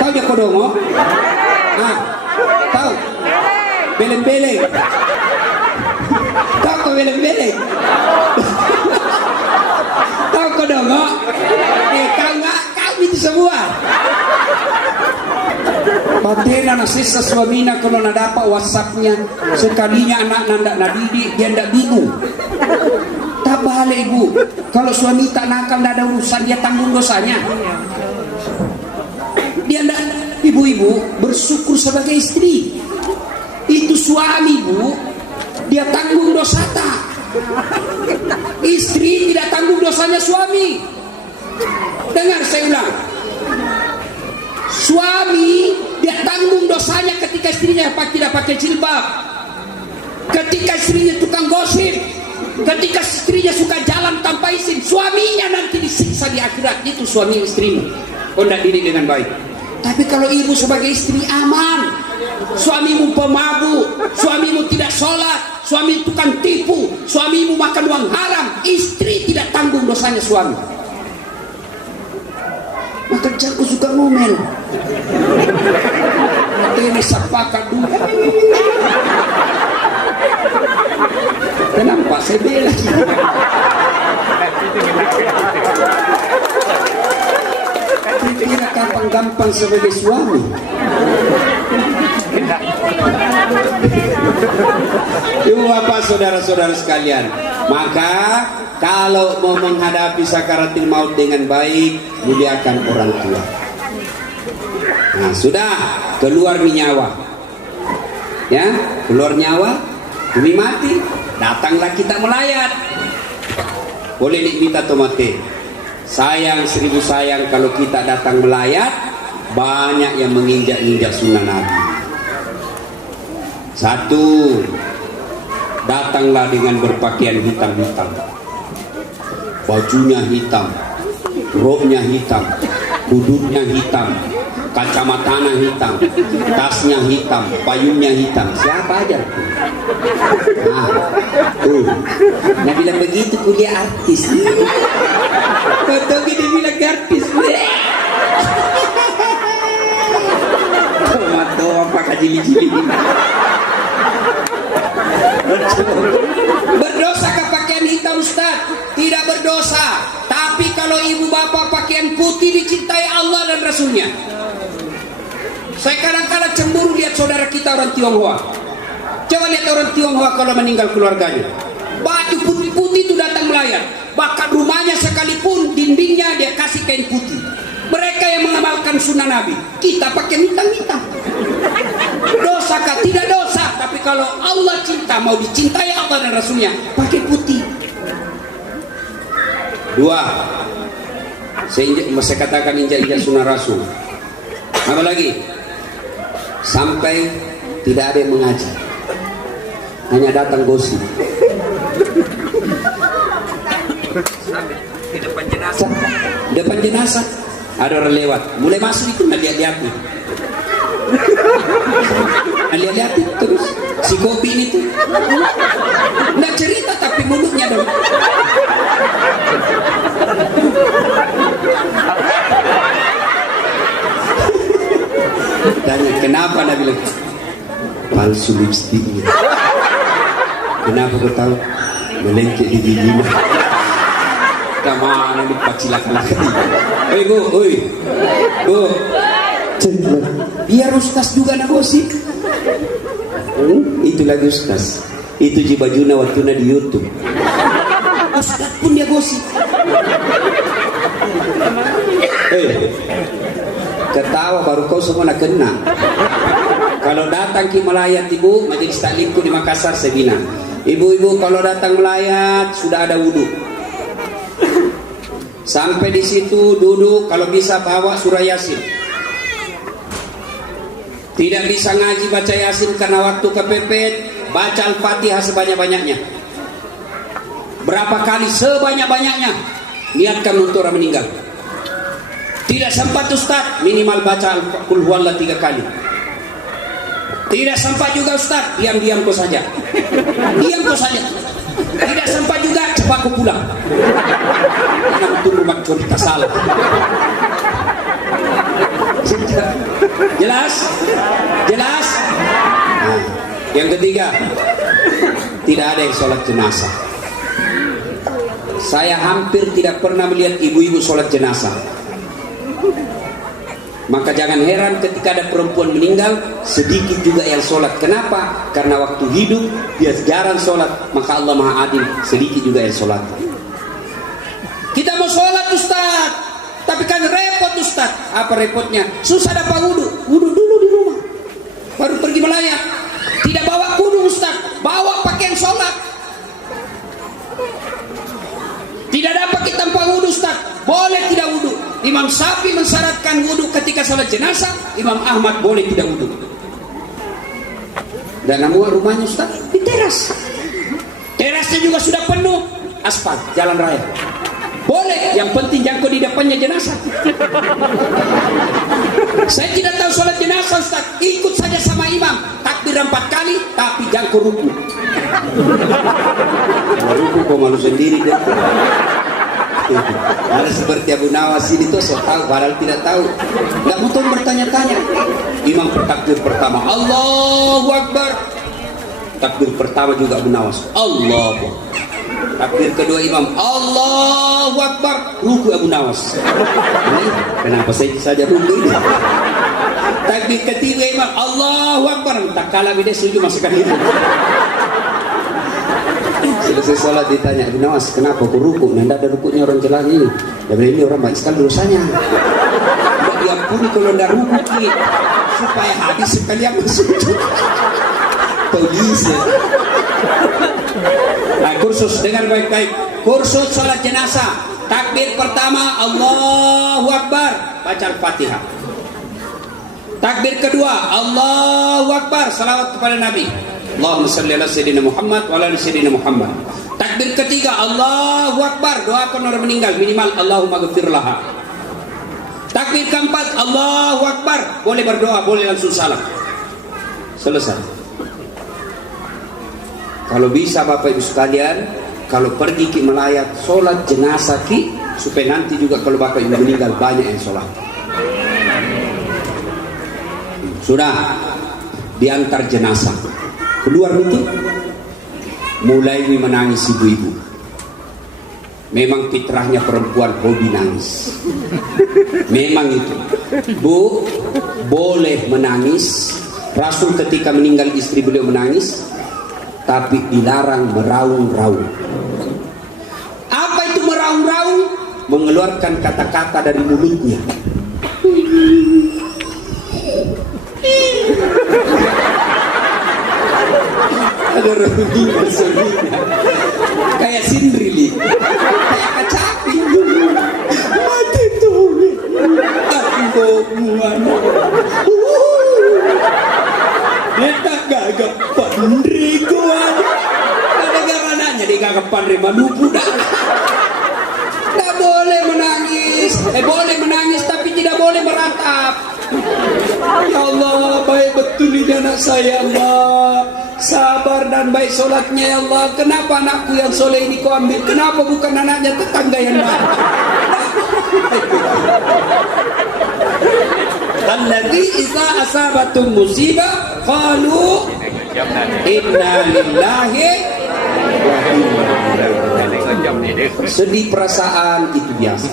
Tahu dia kodomo? Ah, tahu? Beleng-beleng. Tahu kok beleng-beleng? Tahu kodomo? Tahu nggak? Kau itu semua. Batena nasisa suamina kalau dapat WhatsAppnya sekalinya anak nanda nadidi dia ndak bingung. Tak balik ibu. Kalau suami tak nakal ndak ada urusan dia tanggung dosanya. Dia ndak, ibu-ibu bersyukur sebagai istri. Itu suami bu, dia tanggung dosa tak. Istri tidak tanggung dosanya suami. Dengar saya ulang. Suami dia tanggung dosanya ketika istrinya tidak pakai jilbab, ketika istrinya tukang gosip, ketika istrinya suka jalan tanpa izin. Suaminya nanti disiksa di akhirat. Itu suami istrimu. Kau tidak didik dengan baik. Tapi kalau ibu sebagai istri aman, suamimu pemabuk, suamimu tidak sholat, suami tukang tipu, suamimu makan uang haram, istri tidak tanggung dosanya suami. Maka jago juga ngomel. Ini sepakat dulu. Kenapa saya bela? Kira gampang-gampang sebagai suami. Ibu bapak saudara-saudara sekalian, maka kalau mau menghadapi sakaratul maut dengan baik, muliakan orang tua. Nah sudah keluar nyawa, ya keluar nyawa demi mati, datanglah kita melayat. Boleh diminta tomate. Sayang 1000 sayang kalau kita datang melayat, banyak yang menginjak-injak sunnah Nabi. Satu, datanglah dengan berpakaian hitam-hitam, bajunya hitam, robnya hitam, duduknya hitam, kacamatanya hitam, tasnya hitam, payungnya hitam. Siapa aja? Nah bilang begitu kuliah artis. Foto gini bilang artis. Tomat doang pakai jili-jili. Berdosa ke pakaian hitam Ustaz? Tidak berdosa. Tapi kalau ibu bapak pakaian putih dicintai Allah dan Rasulnya. Saya kadang-kadang cemburu lihat saudara kita orang Tionghoa. Coba lihat orang Tionghoa kalau meninggal keluarganya, baju putih-putih itu datang melayat. Bahkan rumahnya sekalipun dindingnya dia kasih kain putih. Mereka yang mengamalkan sunnah Nabi, kita pakai hitam-hitam. Dosa kah? Tidak dosa. Tapi kalau Allah cinta, mau dicintai Allah dan Rasulnya, pakai putih. Dua, saya katakan injak-injak sunnah Rasul. Apa lagi? Sampai tidak ada yang mengaji, hanya datang gosip. Depan jenazah ada orang lewat, mulai masuk itu nggak lihat-lihat, lihat-lihat terus si kopi ini tuh nggak cerita tapi mulutnya dong. Tanya kenapa, Nabi bilang palsu lipstiknya. Kenapa kau tahu? Melengkek di giginya. Kemana nih pacilak-lak? Oi bu, oi bu, biar ustaz juga nak gosip. Itu lagi ustaz. Itu ji bajuna waktu di YouTube. Ustaz pun dia gosip. Ketawa baru kau semua nak kena. Kalau datang ke melayat ibu, majelis taklimku di Makassar saya bilang, ibu-ibu kalau datang melayat sudah ada wudhu. Sampai di situ duduk, kalau bisa bawa surah Yasin. Tidak bisa ngaji baca Yasin karena waktu kepepet, baca Al-Fatihah sebanyak-banyaknya. Berapa kali? Sebanyak-banyaknya. Niatkan untuk orang meninggal. Tidak sempat Ustaz, minimal baca Qul Huwallah 3 kali. Tidak sempat juga Ustaz, diam-diam kau saja. Diam kau saja. Tidak sempat juga, cepat aku pulang. Karena betul rumah cerita salah. Jelas? Jelas? Nah, yang ketiga, tidak ada yang sholat jenazah. Saya hampir tidak pernah melihat ibu-ibu sholat jenazah. Maka jangan heran ketika ada perempuan meninggal, sedikit juga yang sholat. Kenapa? Karena waktu hidup dia jarang sholat. Maka Allah Maha Adil, sedikit juga yang sholat. Kita mau sholat Ustaz, tapi kan repot Ustaz. Apa repotnya? Susah dapat wudhu. Wudhu dulu di rumah, baru pergi melayat. Tidak bawa kudu Ustaz, bawa pakaian sholat. Tidak dapat kita tanpa wudhu Ustaz, boleh tidak wudhu. Imam Syafi'i mensyaratkan wudhu ketika sholat jenazah, Imam Ahmad boleh tidak wudhu. Dan namun rumahnya Ustaz di teras. Terasnya juga sudah penuh aspal, jalan raya. Boleh, yang penting jangkau di depannya jenazah. Saya tidak tahu sholat jenazah Ustaz, ikut saja sama imam, takbir 4 kali, tapi jangkau ruku. Kalau ruku kok malu sendiri deh. Ada seperti Abu Nawas ini tuh saya tahu, padahal tidak tahu. Nggak mau tahu bertanya-tanya. Imam takbir pertama, Allahu Akbar. Takbir pertama juga Abu Nawas, Allahu Akbar. Takbir kedua imam, Allahu Akbar. Ruku Abu Nawas. Kenapa saya saja ruku ini? Takbir ketiga imam, Allahu Akbar. Tak kalah dia sujud masukkan itu. Selesai sholat ditanya, Abu Nawas, kenapa kau ruku? Nggak ada rukunya orang jelas ini. Dan ini orang baik sekali dosanya. Tidak diampuni kalau tidak ruku ini, supaya habis sekali yang sujud. Polis. Nah, kursus dengar baik-baik. Kursus sholat jenazah. Takbir pertama Allahu Akbar, baca Al-Fatihah. Takbir kedua Allahu Akbar, salawat kepada Nabi. Allahumma salli ala sayyidina Muhammad wa ala sayyidina Muhammad. Takbir ketiga Allahu Akbar, doakan orang meninggal, minimal Allahumma ghfir laha. Takbir keempat Allahu Akbar, boleh berdoa, boleh langsung salam. Selesai. Kalau bisa Bapak Ibu sekalian, kalau pergi ki melayat, sholat jenazah ki, supaya nanti juga kalau Bapak Ibu meninggal banyak yang sholat. Sudah diantar jenazah keluar itu, mulai menangis ibu-ibu. Memang fitrahnya perempuan hobi nangis. Memang itu. Bu, boleh menangis. Rasul ketika meninggal istri beliau menangis, tapi dilarang meraung-raung. Apa itu meraung-raung? Mengeluarkan kata-kata dari mulutnya. Ada orang kayak sindrili, kayak kecapi. Mati tuh, tapi bomuan. Kita gagap pandriguan. Ada garananya di gagap pandriguan dah. Tidak boleh menangis. Boleh menangis tapi tidak boleh meratap. Ya Allah, baik betul ini anak saya, Allah. Sabar dan baik sholatnya, ya Allah. Kenapa anakku yang soleh ini kau ambil? Kenapa bukan anaknya tetangga yang baik? Alladzi idza asabatum musibah qalu inna lillahi wa inna ilaihi raji'un. Sedih perasaan itu biasa.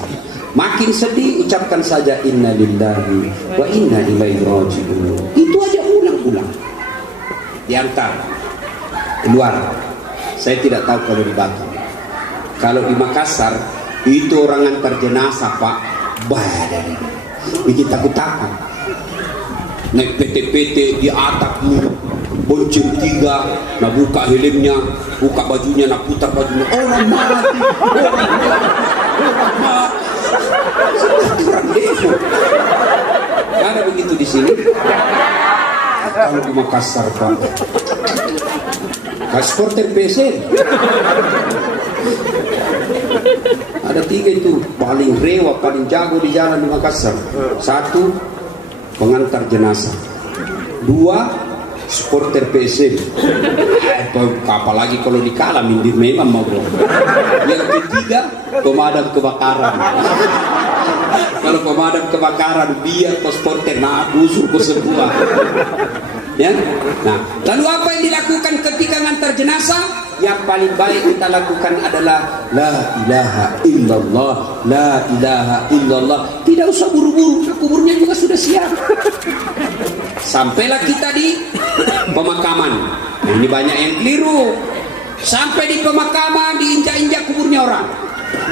Makin sedih ucapkan saja inna lillahi wa inna ilaihi raji'un. Itu aja ulang-ulang. Diantar keluar. Saya tidak tahu kalau di Batam. Kalau di Makassar itu orang antar jenazah Pak, badan bikin takut-takut. Naik PT-PT di atap nih, bonceng 3, nah buka helmnya, buka bajunya, nah putar bajunya, orang mati, orang mati. Orang demo. Ada begitu di sini. Kalau di Makassar Pak, supporter PSM ada 3 itu paling rewa, paling jago di jalan di Makassar. 1 pengantar jenazah, 2 supporter PSM. Apalagi kalau dikalah mindir memang mau bro. Yang ketiga pemadam kebakaran. Kalau pemadam kebakaran biar pos konten busur ke semua. Ya. Nah, lalu apa yang dilakukan ketika ngantar jenazah? Yang paling baik kita lakukan adalah la ilaha illallah, la ilaha illallah. Tidak usah buru-buru, kuburnya juga sudah siap. Sampailah kita di pemakaman. Nah, ini banyak yang keliru. Sampai di pemakaman diinjak-injak kuburnya orang.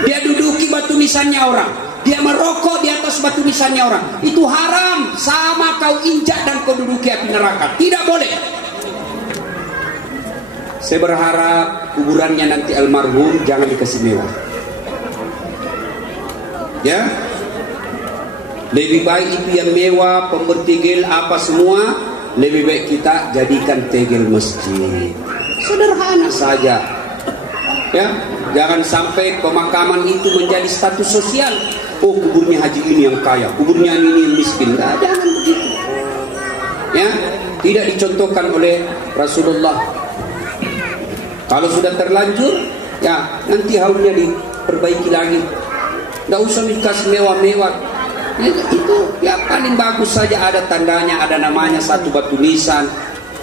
Dia duduki batu nisannya orang. Dia merokok di atas batu nisannya orang. Itu haram. Sama kau injak dan kau duduki api neraka. Tidak boleh. Saya berharap kuburannya nanti almarhum jangan dikasih mewah. Ya. Lebih baik itu yang mewah, pemberi tegel apa semua, lebih baik kita jadikan tegel masjid. Sederhana saja. Ya, jangan sampai pemakaman itu menjadi status sosial. Oh, kuburnya haji ini yang kaya, kuburnya ini yang miskin. Nah, jangan begitu. Ya, tidak dicontohkan oleh Rasulullah. Kalau sudah terlanjur, ya nanti haulnya diperbaiki lagi. Nggak usah dikasih mewah-mewah. Ya, itu ya paling bagus saja ada tandanya, ada namanya satu batu nisan.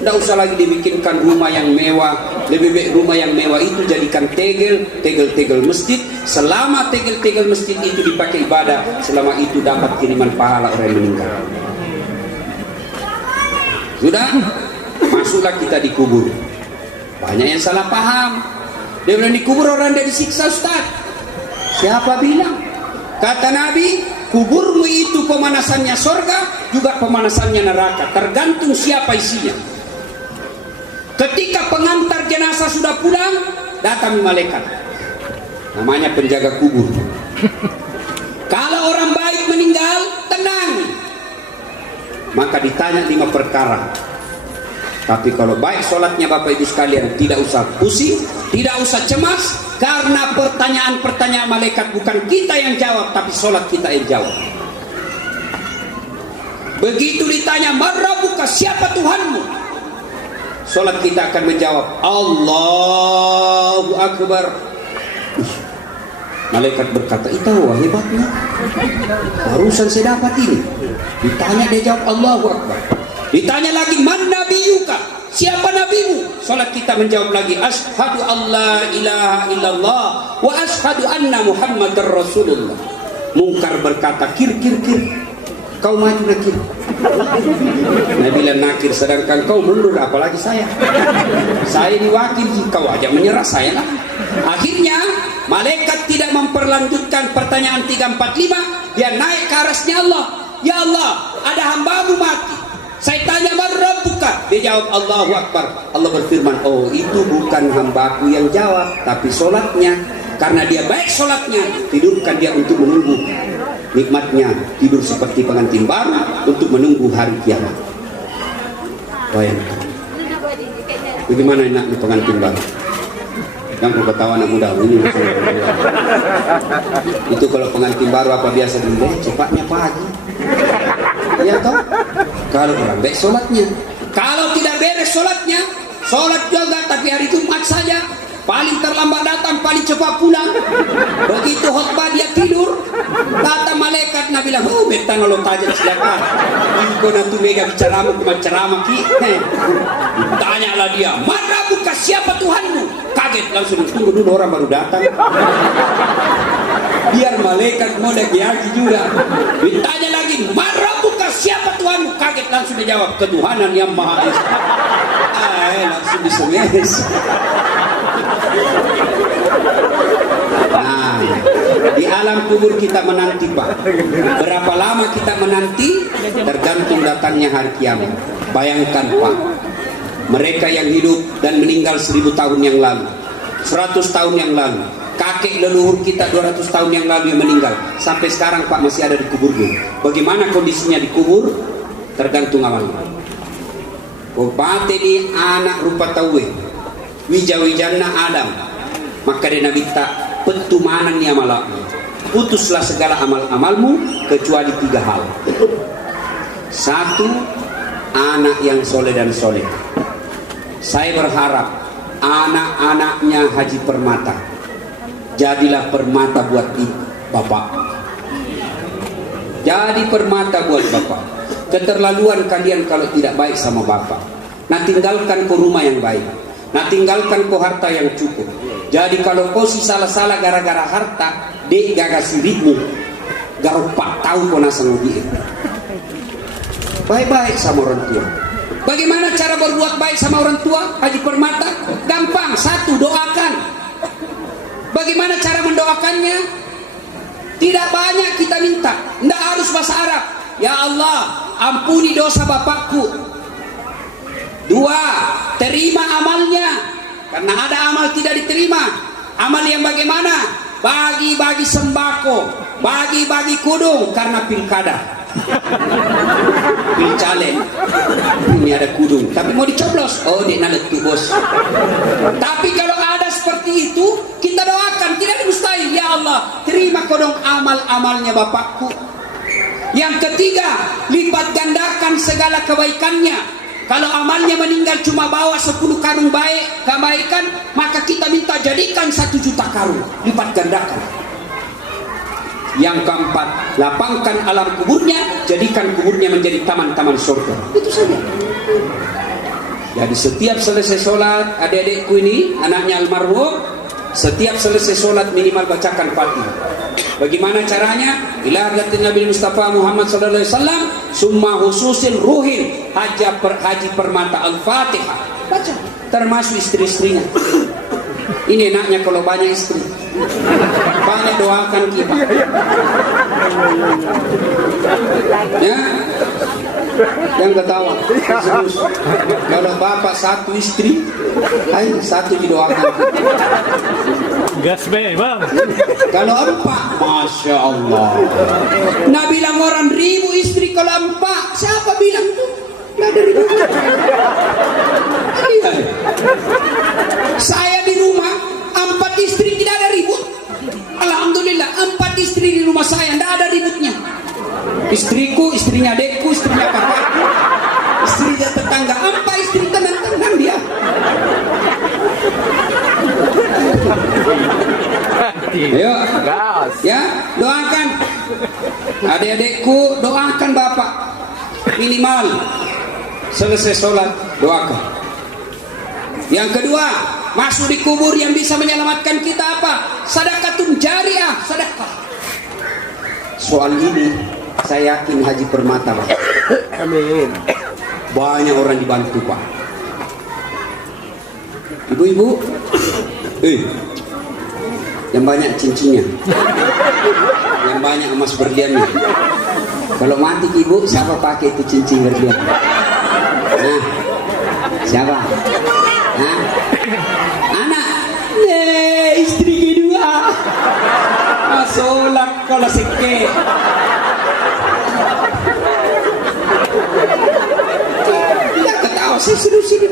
Nggak usah lagi dibikinkan rumah yang mewah. Lebih baik rumah yang mewah itu jadikan tegel masjid. Selama tegel masjid itu dipakai ibadah, selama itu dapat kiriman pahala orang yang meninggal. Sudah, masuklah kita di kubur. Banyak yang salah paham. Dia bilang di kubur orang tidak disiksa, Ustaz. Siapa bilang? Kata Nabi, kuburmu itu pemanasannya sorga, juga pemanasannya neraka. Tergantung siapa isinya. Ketika pengantar jenazah sudah pulang, datang malaikat. Namanya penjaga kubur. Kalau orang baik meninggal, tenang. Maka ditanya 5 perkara. Tapi kalau baik sholatnya Bapak Ibu sekalian, tidak usah pusing, tidak usah cemas, karena pertanyaan-pertanyaan malaikat bukan kita yang jawab, tapi sholat kita yang jawab. Begitu ditanya, man rabbuka, siapa Tuhanmu? Sholat kita akan menjawab, Allahu Akbar. Malaikat berkata, itu wah hebatnya, barusan saya dapat ini. Ditanya dia jawab Allahu Akbar. Ditanya lagi, man nabiyuka, siapa nabimu? Salat kita menjawab lagi, asyhadu alla ilaha illallah wa asyhadu anna muhammadar rasulullah. Mungkar berkata, kir, kau maju nakir. Nabi bilang nakir, sedangkan kau mundur, apalagi saya. Saya diwakili, kau aja menyerah, saya lah. Akhirnya malaikat tidak memperlanjutkan pertanyaan 3, 4, 5. Dia naik ke arasnya Allah. Ya Allah, ada hambamu mati. Saya tanya, man rabbuka? Dia jawab, Allahu Akbar. Allah berfirman, oh itu bukan hambaku yang jawab, tapi sholatnya. Karena dia baik sholatnya, tidurkan dia untuk menunggu nikmatnya. Tidur seperti pengantin baru untuk menunggu hari kiamat. Bayangkan. Bagaimana enaknya pengantin baru? Yang kau ketawa anak muda ini. Itu kalau pengantin baru apa biasa dulu, cepatnya pagi. Ya toh? Kalau orang baik sholatnya. Kalau tidak beres sholatnya, sholat juga tapi hari Jumat saja. Paling terlambat datang, paling cepat pulang. Begitu khutbah dia tidur. Kata malaikat Nabi bilang, oh betan lo tajam silakan. Kau nanti mega bicara ceramah ki. Tanyalah dia, mana buka siapa Tuhanmu? Kaget langsung, tunggu dulu orang baru datang. Biar malaikat mau lagi juga. Ditanya lagi, mana buka siapa Tuhanmu? Kaget langsung dijawab, ketuhanan yang maha esa. Langsung disemes. Nah, di alam kubur kita menanti Pak. Berapa lama kita menanti tergantung datangnya hari kiamat. Bayangkan Pak, mereka yang hidup dan meninggal 1000 tahun yang lalu, 100 tahun yang lalu, kakek leluhur kita 200 tahun yang lalu yang meninggal, sampai sekarang Pak masih ada di kuburnya. Bagaimana kondisinya di kubur? Tergantung awalnya. Bupati ini anak rupa tawe, wijawijana Adam. Maka dia Nabi tak petumanan ni amalmu. Putuslah segala amal-amalmu kecuali 3 hal. 1, anak yang soleh dan soleh. Saya berharap anak-anaknya Haji Permata jadilah permata buat bapak. Jadi permata buat bapak. Keterlaluan kalian kalau tidak baik sama bapak. Nah tinggalkan kau rumah yang baik. Nah tinggalkan kau harta yang cukup. Jadi kalau kau si salah-salah gara-gara harta, dek gagas sirikmu. Garupak tahu kau nasa ngobi. Baik-baik sama orang tua. Bagaimana cara berbuat baik sama orang tua, Haji Permata? Gampang, satu, doakan. Bagaimana cara mendoakannya? Tidak banyak kita minta, tidak harus bahasa Arab. Ya Allah, ampuni dosa bapakku. Dua, terima amalnya. Karena ada amal tidak diterima. Amal yang bagaimana? Bagi-bagi sembako, bagi-bagi kudung karena pilkada. Pilcale. Ini ada kudung, tapi mau dicoblos. Oh, dia nalet tuh bos. Tapi kalau ada seperti itu, kita doakan, tidak ada mustahil. Ya Allah, terima kodong amal-amalnya bapakku. Yang ketiga, lipat gandakan segala kebaikannya. Kalau amalnya meninggal cuma bawa 10 karung baik kebaikan, maka kita minta jadikan 1 juta karung, lipat gandakan. Yang keempat, lapangkan alam kuburnya, jadikan kuburnya menjadi taman-taman surga. Itu saja. Jadi setiap selesai sholat, adik-adikku ini, anaknya almarhum, setiap selesai sholat minimal bacakan Fatihah. Bagaimana caranya? Ila hadatin Nabi Mustafa Muhammad sallallahu alaihi wasallam, summa khususin ruhin Haji Permata Al-Fatihah. Baca, termasuk istri-istrinya. Ini enaknya kalau banyak istri. Banyak doakan kita. Ya. Yang ketawa. Serius. Kalau bapak 1 istri, ayo 1 didoakan. Gas be, bang. Kalau 4, masya Allah. Nah bilang orang 1000 istri kalau 4, siapa bilang tuh? Nggak ada ribut. Saya di rumah 4 istri tidak ada ribut. Alhamdulillah 4 istri di rumah saya tidak ada ributnya. Istriku, istrinya adekku, istrinya kakakku, istrinya tetangga, 4 istri tenang-tenang dia. Ayo, ya doakan adik-adikku, doakan bapak minimal selesai sholat doakan. Yang kedua, masuk di kubur yang bisa menyelamatkan kita apa? Sedekatun jariah, sedekah. Soal ini saya yakin Haji Permata, Pak. Amin. Banyak orang dibantu, Pak. Ibu-ibu, yang banyak cincinnya, yang banyak emas berliannya. Kalau mati ibu, siapa pakai itu cincin berlian? Nah, siapa? Nah, anak, istri kedua. Masolak kalau seke. Tidak ketawa, saya serius ini.